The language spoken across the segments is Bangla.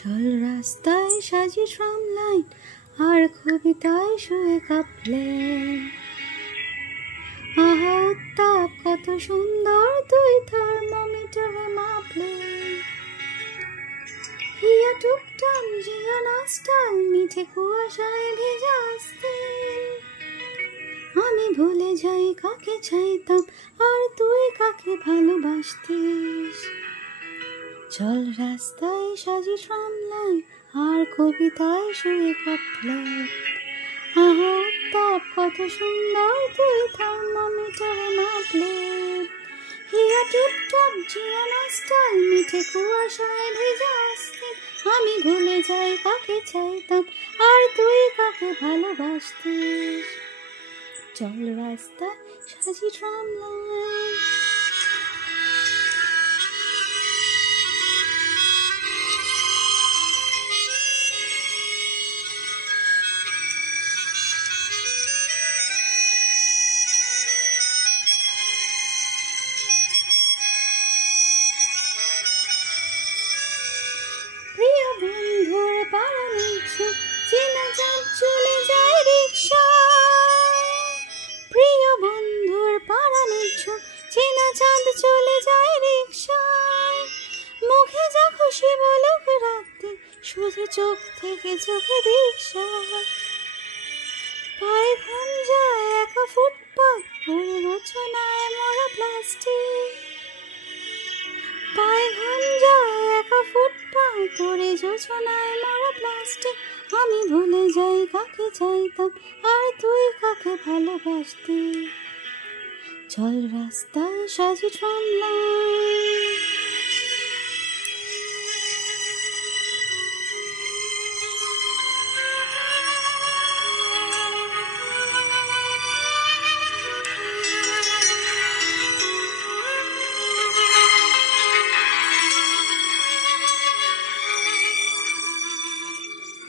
চল রাস্তায় সাজি ট্রাম লাইন আর কবিতায় শুয়ে কাঁপলেন। আহা উত্তাপ কত সুন্দর তুই থার্মোমিটারে মাপলে। হিয়া টুকটাম জিয়া নাস্টাল মিঠে কুয়াশায় ভেজা আসতে। আমি ভুলে যাই কাকে চাইতাম আর তুই কাকে ভালোবাসতিস। চল রাস্তায় সাজি ট্রাম লাইন আর কবিতায় শুয়ে কাঁপলে। আহা উত্তাপ কত সুন্দর তুই থার্মোমিটারে মাপলে। হিয়া টুপটাপ জিয়া নাস্টাল মিঠে কুয়াশায় ভেজা আসতে। আমি ভুলে যাই কাকে চাইতাম আর তুই কাকে ভালোবাসতিস। চল রাস্তায় সাজি ট্রাম লাইন। প্রিয় বন্ধুর পালানোর ছোঁয়া চেনা চাঁদ চলে যায় রিকশায়। প্রিয় বন্ধুর পালানোর ছোঁয়া চেনা চাঁদ চলে যায় রিকশায়। মুখে যা খুশি বলুক রাতে শুধু চোখ থেকে চোখে দিশা। পায়ে ঘাম যায় একা ফুটপাত পড়ে রচনায় মরা প্লাস্টিক। পায়ে ঘাম যায় একা ফুটপাত তোরে যোজনায় মরা প্লাস্টিক। আমি ভুলে যাই কাকে চাইতাম আর তুই কাকে ভালোবাসতি। চল রাস্তায় সাজি ট্রাম লাইন।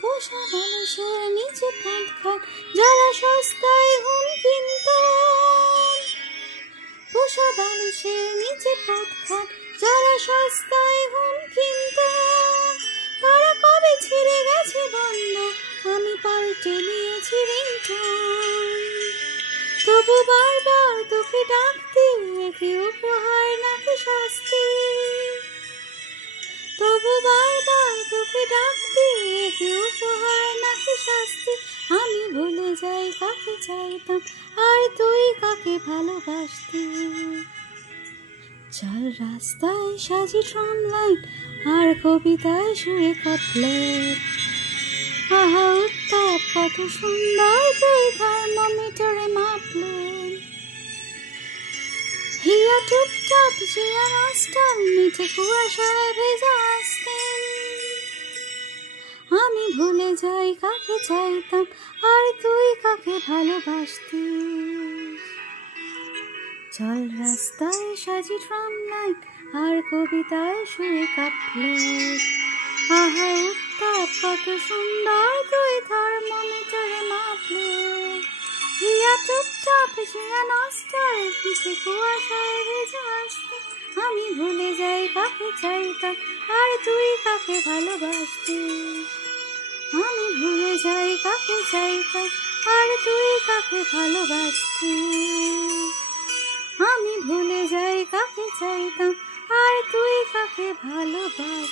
পোষা মানুষের নিচে পথ খান যারা সস্তায় হুম কিনত। পোষা মানুষের নিচে পথ খান যারা সস্তায় হুম কিনত। তারা কবে ছিঁড়ে গেছে বন্ধ আমি পাল্টে নিয়েছি রিংটোন। তবু বারবার তোকে ডাকতে কি উপহার নাকি শাস্তি। তবু বারবার তোকে ডাকতে কি উপহার নাকি শাস্তি। আমি ভুলে যাই কাকে চাইতাম আর তুই কাকে ভালোবাসতি। চল রাস্তায় সাজি ট্রাম লাইন আর কবিতায় শুয়ে কাঁপলে। আহা উত্তাপ কত সুন্দর তুই থার্মোমিটারে মাপলে। হিয়া টুপটাপ জিয়া নাস্টাল মিঠে কুয়াশায় ভেজা আসতে। আমি ভুলে যাই কাকে চাইতাম আর তুই কাকে ভালোবাসতিস। চল রাস্তায় সাজি ট্রাম লাইন আর কবিতায় শুয়ে কাঁপলে। আহা উত্তাপ কত সুন্দর তুই থার্মোমিটারে মাপলে। হিয়া টুপটাপ জিয়া নাস্টাল মিঠে কুয়াশায় ভেজা আসতে। আমি ভুলে যাই কাকে চাইতাম আর তুই কাকে ভালোবাসতিস। আমি ভুলে যাই কাকে চাইতাম আর তুই কাকে ভালোবাসতিস। আমি ভুলে যাই কাকে চাইতাম আর তুই কাকে ভালোবাসতিস।